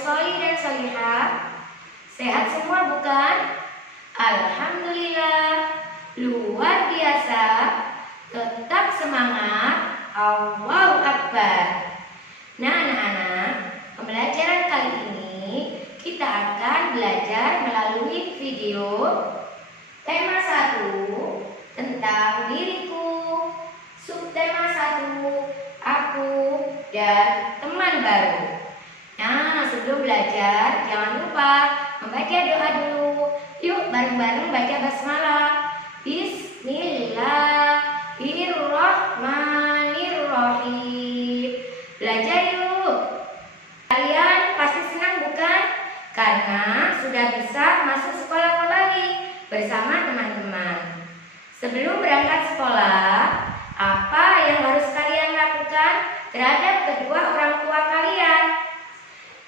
sholih dan sholihah? Sehat semua bukan? Alhamdulillah, luar biasa. Tetap semangat. Allahu Akbar. Nah anak-anak, pembelajaran kali ini kita akan belajar melalui video tema 1 tentang diriku, subtema 1 aku dan teman baru. Nah, sebelum belajar jangan lupa membaca doa dulu. Yuk bareng-bareng baca basmalah. Bismillahirrahmanirrahim. Belajar yuk. Kalian pasti senang bukan? Karena sudah bisa masuk sekolah kembali bersama teman-teman. Sebelum berangkat sekolah, apa yang harus kalian lakukan terhadap kedua orang tua kalian?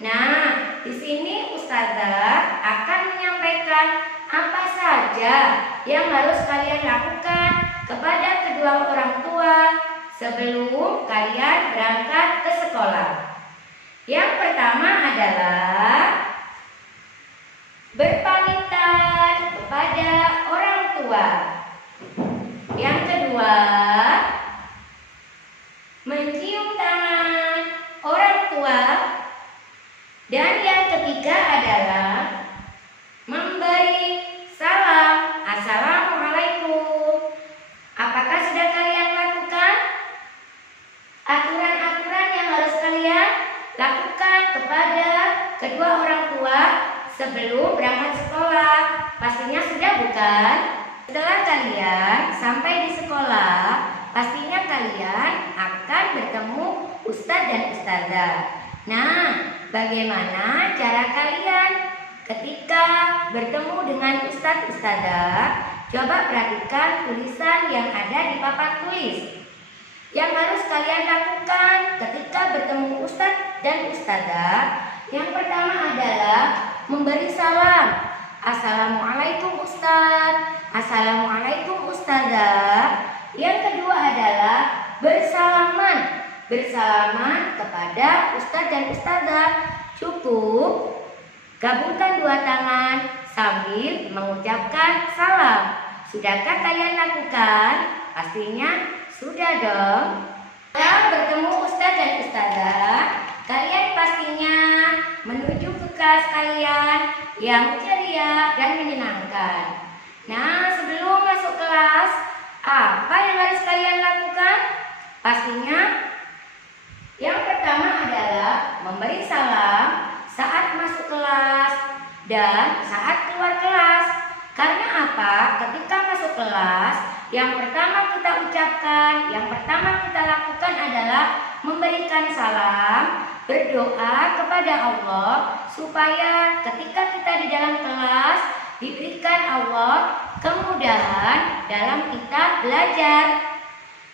Nah, di sini Ustazah akan menyampaikan apa saja yang harus kalian lakukan kepada kedua orang tua sebelum kalian berangkat ke sekolah. Yang pertama adalah berpamitan kepada orang tua. Yang kedua, mencium tangan orang tua. Dan yang ketiga adalah memberi salam. Assalamualaikum. Apakah sudah kalian lakukan? Aturan-aturan yang harus kalian lakukan kepada kedua orang tua sebelum berangkat sekolah. Pastinya sudah bukan? Setelah kalian sampai di sekolah, pastinya kalian akan bertemu Ustadz dan Ustazah. Nah, bagaimana cara kalian ketika bertemu dengan Ustadz Ustazah? Coba perhatikan tulisan yang ada di papan tulis. Yang harus kalian lakukan ketika bertemu Ustadz dan Ustazah, yang pertama adalah memberi salam. Assalamualaikum Ustadz. Assalamualaikum Ustazah. Yang kedua adalah bersalaman. Bersalaman kepada Ustadz dan Ustazah. Cukup gabungkan dua tangan sambil mengucapkan salam. Sudahkah kalian lakukan? Pastinya sudah dong. Setelah bertemu Ustadz dan Ustazah, kalian pastinya menuju ke kelas kalian yang ceria dan menyenangkan. Nah, sebelum masuk kelas, apa yang harus kalian lakukan? Pastinya yang pertama adalah memberi salam saat masuk kelas dan saat keluar kelas. Karena apa? Ketika masuk kelas, yang pertama kita ucapkan, yang pertama kita lakukan adalah memberikan salam, berdoa kepada Allah supaya ketika kita di dalam kelas diberikan Allah kemudahan dalam kita belajar.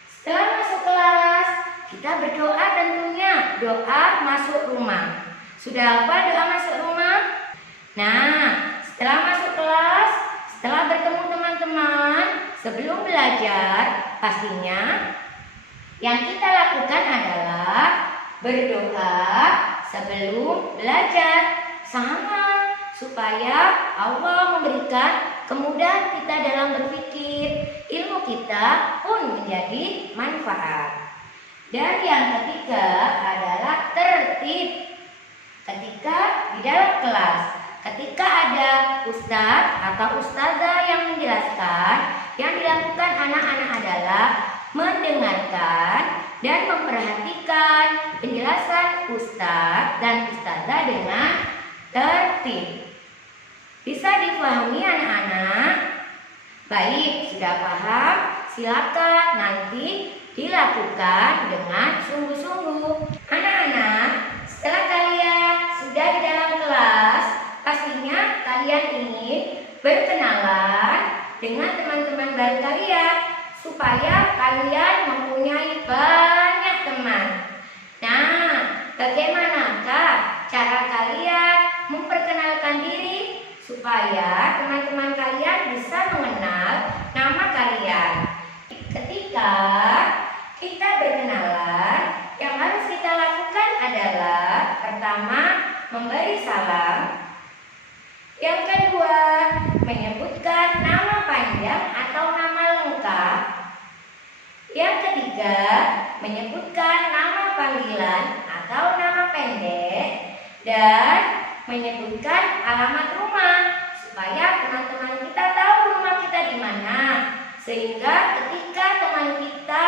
Setelah masuk kelas, kita berdoa tentunya, doa masuk rumah. Sudah apa doa masuk rumah? Nah, setelah masuk kelas, setelah bertemu teman-teman, sebelum belajar, pastinya yang kita lakukan adalah berdoa sebelum belajar. Sama, supaya Allah memberikan kemudahan kita dalam berpikir, ilmu kita pun menjadi manfaat. Dan yang ketiga adalah tertib. Ketika di dalam kelas, ketika ada ustadz atau ustazah yang menjelaskan, yang dilakukan anak-anak adalah mendengarkan dan memperhatikan penjelasan ustadz dan ustazah dengan tertib. Bisa dipahami anak-anak? Baik, sudah paham? Silakan nanti dilakukan dengan sungguh-sungguh. Anak-anak, setelah kalian sudah di dalam kelas, pastinya kalian ingin berkenalan dengan teman-teman baru kalian supaya kalian mempunyai banyak teman. Nah, bagaimanakah cara kalian memperkenalkan diri supaya teman-teman kalian bisa mengenal nama kalian? Ketika kita berkenalan, yang harus kita lakukan adalah pertama memberi salam. Yang kedua, menyebutkan nama panjang atau nama lengkap. Yang ketiga, menyebutkan nama panggilan atau nama pendek. Dan menyebutkan alamat rumah supaya teman-teman kita tahu rumah kita di mana, sehingga ketika teman kita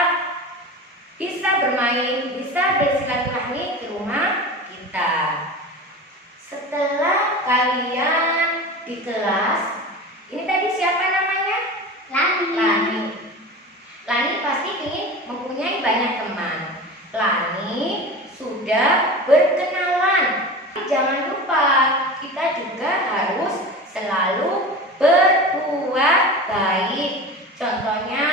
bisa bermain, bisa bersilaturahmi ke rumah kita. Setelah kalian di kelas, ini tadi siapa namanya? Lani. Lani pasti ingin mempunyai banyak teman. Lani sudah berkenalan. Jangan lupa, kita juga harus selalu berbuat baik. Contohnya,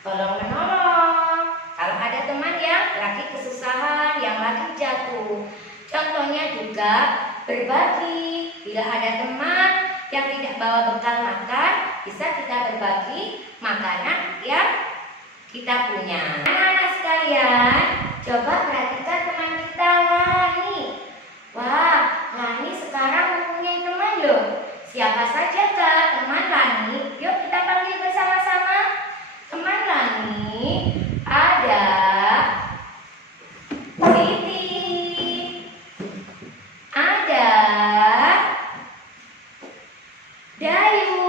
tolong menolong. Kalau ada teman yang lagi kesusahan, yang lagi jatuh. Contohnya juga berbagi. Bila ada teman yang tidak bawa bekal makan, bisa kita berbagi makanan yang kita punya. Anak-anak sekalian, coba perhatikan teman kita Lani. Wah, Lani sekarang mempunyai teman loh. Siapa saja kah teman Lani? Yuk kita panggil bersama-sama. Teman Lani ada Siti, ada Dayu.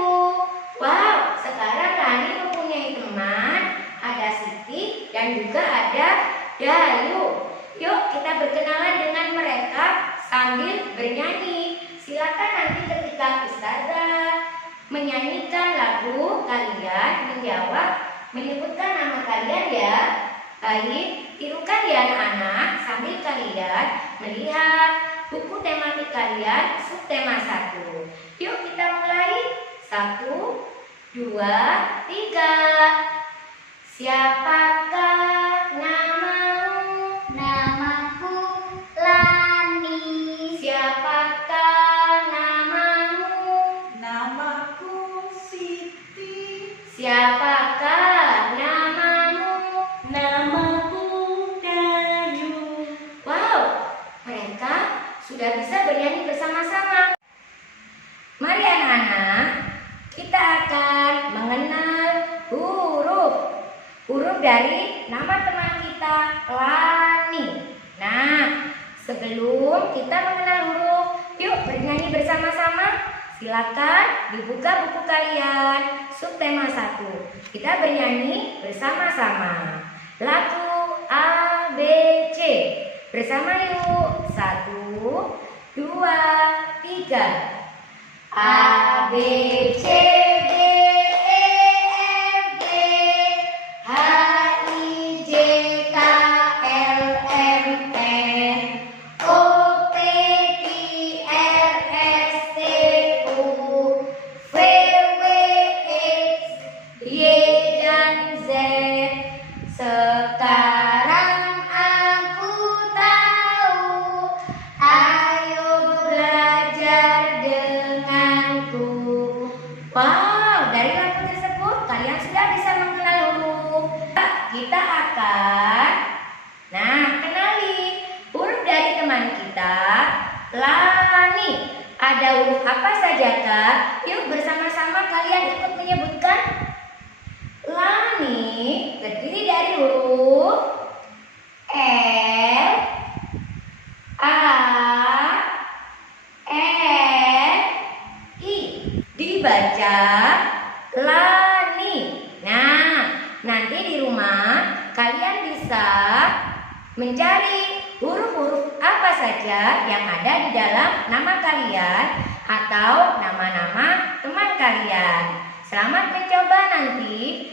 Wow, sekarang Lani mempunyai teman, ada Siti dan juga ada Dayu. Yuk kita berkenalan dengan mereka sambil bernyanyi. Silakan nanti ketika Ustazah menyanyikan lagu, kalian menjawab, menyebutkan nama kalian ya. Baik, tirukan ya anak-anak sambil kalian melihat buku tematik kalian subtema 1. Yuk kita mulai. 1, 2, 3. Siapakah namamu? Namaku Lani. Siapakah namamu? Namaku Siti. Siapakah namamu? Namaku Dayu. Wow, mereka sudah bisa bernyanyi bersama-sama. Mari anak-anak, kita akan mengenal huruf dari nama teman kita Lani. Nah, sebelum kita mengenal huruf, yuk bernyanyi bersama-sama. Silakan dibuka buku kalian subtema 1. Kita bernyanyi bersama-sama lagu A B C. Bersama yuk. 1, 2, 3. A B C D E F G H I J K L M N O P Q R S T U V W X Y dan Z. Sekarang aku tahu, ayo belajar denganku. Wow, dari lagu tersebut kalian sudah bisa mengenal huruf. Kita akan kenali huruf dari teman kita Lani. Ada huruf apa saja kah? Yuk bersama-sama kalian ikut menyebutkan. Lani terdiri dari huruf L, A, N, I. Dibaca Lani. Nah, nanti di rumah kalian bisa mencari huruf-huruf apa saja yang ada di dalam nama kalian atau nama-nama teman kalian. Selamat mencoba nanti.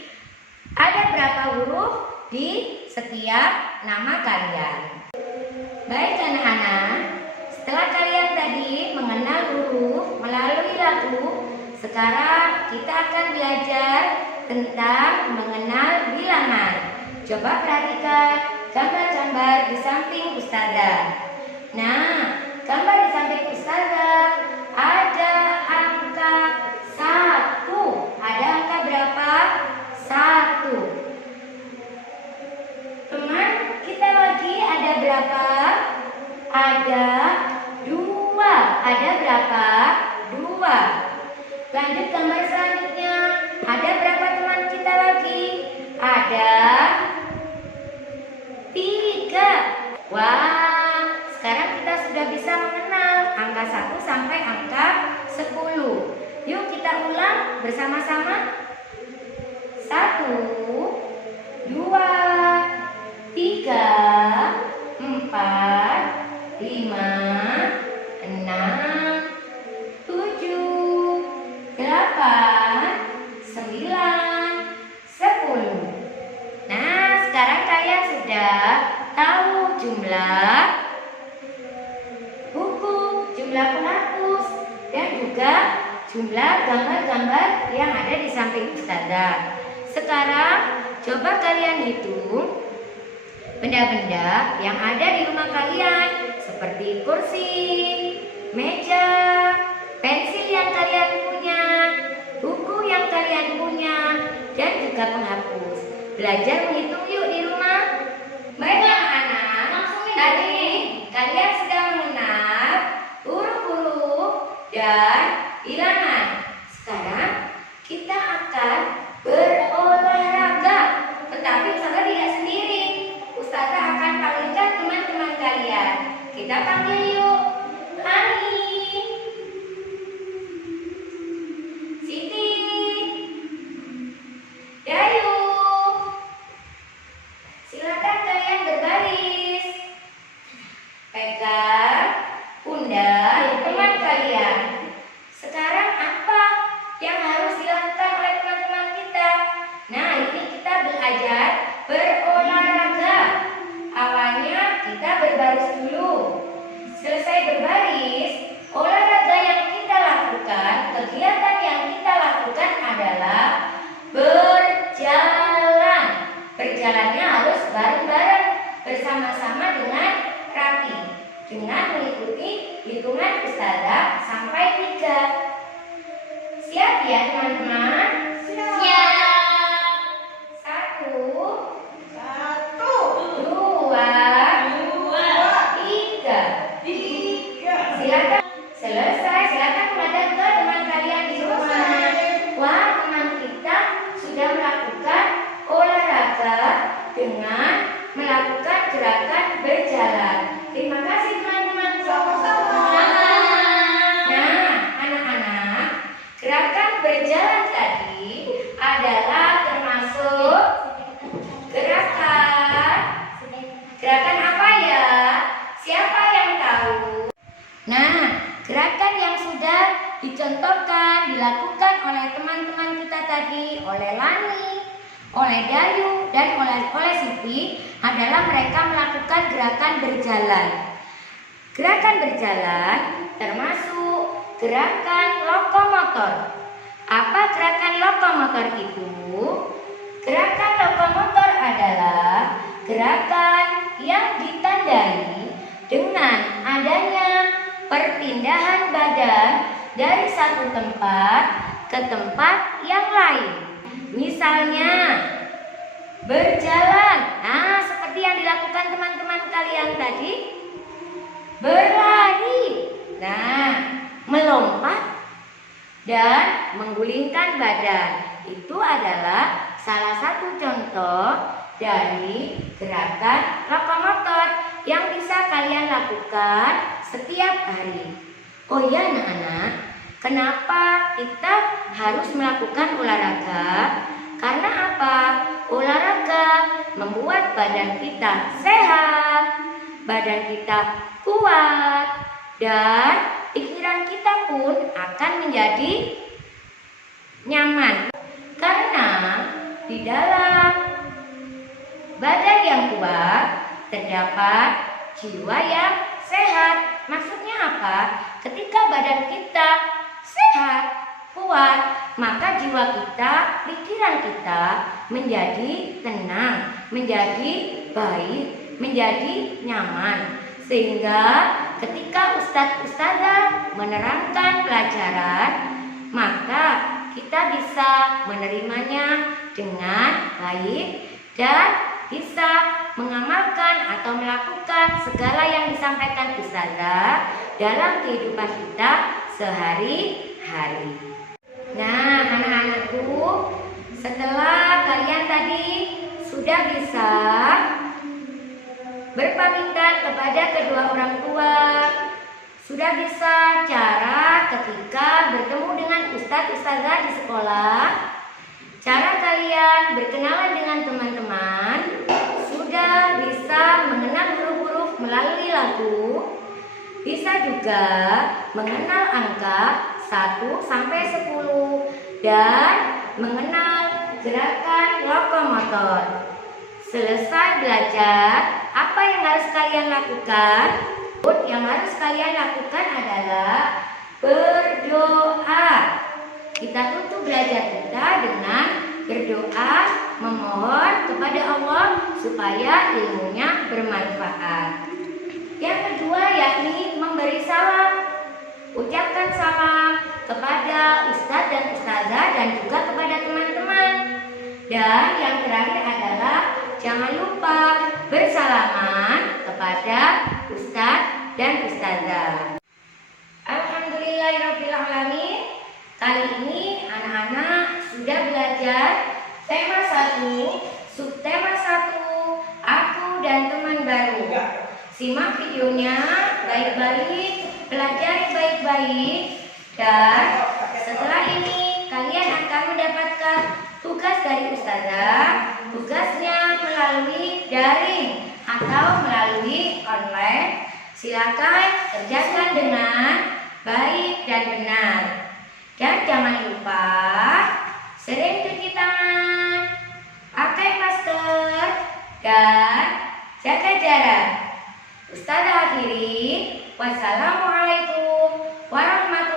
Ada berapa huruf di setiap nama kalian? Baik anak-anak, setelah kalian tadi mengenal huruf melalui lagu, sekarang kita akan belajar tentang mengenal bilangan. Coba perhatikan gambar-gambar di samping Ustazah. Nah, gambar di samping Ustazah ada angka 1. Ada angka berapa? 1. Teman kita lagi ada berapa? Ada 2. Wah, sekarang kita sudah bisa mengenal angka 1 sampai angka 10. Yuk kita ulang bersama-sama. 1, 2, 3, 4, 5, 6, 7, 8, 9, 10. Nah, sekarang kalian sudah tahu jumlah buku, jumlah penghapus, dan juga jumlah gambar-gambar yang ada di samping ustazah. Sekarang coba kalian hitung benda-benda yang ada di rumah kalian, seperti kursi, meja, pensil yang kalian punya, buku yang kalian punya, dan juga penghapus. Belajar menghitung yuk di rumah. Baiklah anak-anak, tadi kalian sudah mengenal huruf-huruf dan bilangan. Sekarang kita akan berolahraga. Tetapi ustazah tidak sendiri. Ustazah akan panggilkan teman-teman kalian. Kita panggil yuk. Hani, Siti, Dayu. Silakan kalian berbaris. Pegang pundak teman kalian. Sekarang apa yang harus dilakukan oleh teman-teman kita? Nah, ini kita belajar berolahraga. Awalnya kita berbaris dulu. Selesai berbaris, olahraga yang kita lakukan, kegiatan yang kita lakukan adalah berjalan. Berjalannya harus bareng-bareng, bersama-sama dengan rapi, dengan mengikuti hitungan ustazah sampai 3. Siap ya teman-teman? Siap. 1, 1, 2, 3. 3. Silakan. Selesai, silakan menghadap ke teman kalian di rumah. Wah, teman kita sudah melakukan olahraga dengan melakukan gerakan berjalan. Terima kasih teman-teman. Sama-sama. Nah, anak-anak, gerakan berjalan tadi adalah termasuk gerakan apa ya? Siapa yang tahu? Nah, gerakan yang sudah dicontohkan, dilakukan oleh teman-teman kita tadi, oleh Lani, oleh Dayu, dan oleh Siti adalah mereka melakukan gerakan berjalan. Gerakan berjalan termasuk gerakan lokomotor. Apa gerakan lokomotor itu? Gerakan lokomotor adalah gerakan yang ditandai dengan adanya perpindahan badan dari satu tempat ke tempat yang lain. Misalnya berjalan, nah seperti yang dilakukan teman-teman kalian tadi. Berlari, nah melompat dan menggulingkan badan. Itu adalah salah satu contoh dari gerakan lokomotor yang bisa kalian lakukan setiap hari. Oh iya anak-anak, kenapa kita harus melakukan olahraga? Karena apa? Olahraga membuat badan kita sehat, badan kita kuat, dan pikiran kita pun akan menjadi nyaman. Karena di dalam badan yang kuat terdapat jiwa yang sehat. Maksudnya apa? Ketika badan kita sehat, kuat, maka jiwa kita, pikiran kita menjadi tenang, menjadi baik, menjadi nyaman. Sehingga ketika ustadz-ustadzah menerangkan pelajaran, maka kita bisa menerimanya dengan baik dan bisa mengamalkan atau melakukan segala yang disampaikan ustazah dalam kehidupan kita sehari-hari. Nah, anak-anakku, setelah kalian tadi sudah bisa berpamitan kepada kedua orang tua. Sudah bisa cara ketika bertemu dengan ustadz-ustadzah di sekolah. Cara kalian berkenalan dengan teman-teman. Sudah bisa mengenal huruf-huruf melalui lagu. Bisa juga mengenal angka 1 sampai 10 dan mengenal gerakan lokomotor. Selesai belajar, apa yang harus kalian lakukan? Yang harus kalian lakukan adalah berdoa. Kita tutup belajar kita dengan berdoa, memohon kepada Allah supaya ilmunya bermanfaat. Yang kedua yakni memberi salam. Ucapkan salam kepada ustadz dan ustazah dan juga kepada teman-teman. Dan yang terakhir adalah jangan lupa bersalaman kepada ustadz dan ustazah. Alhamdulillahirrahmanirrahim. Kali ini anak-anak sudah belajar tema 1, subtema 1, aku dan teman baru. Simak videonya baik-baik, pelajari baik-baik, dan setelah ini kalian akan mendapatkan tugas dari ustazah. Tugasnya melalui daring atau melalui online. Silakan kerjakan dengan baik dan benar. Dan jangan lupa sering cuci tangan, pakai masker, dan jaga jarak. Ustazah akhiri, wassalamualaikum warahmatullahi wabarakatuh.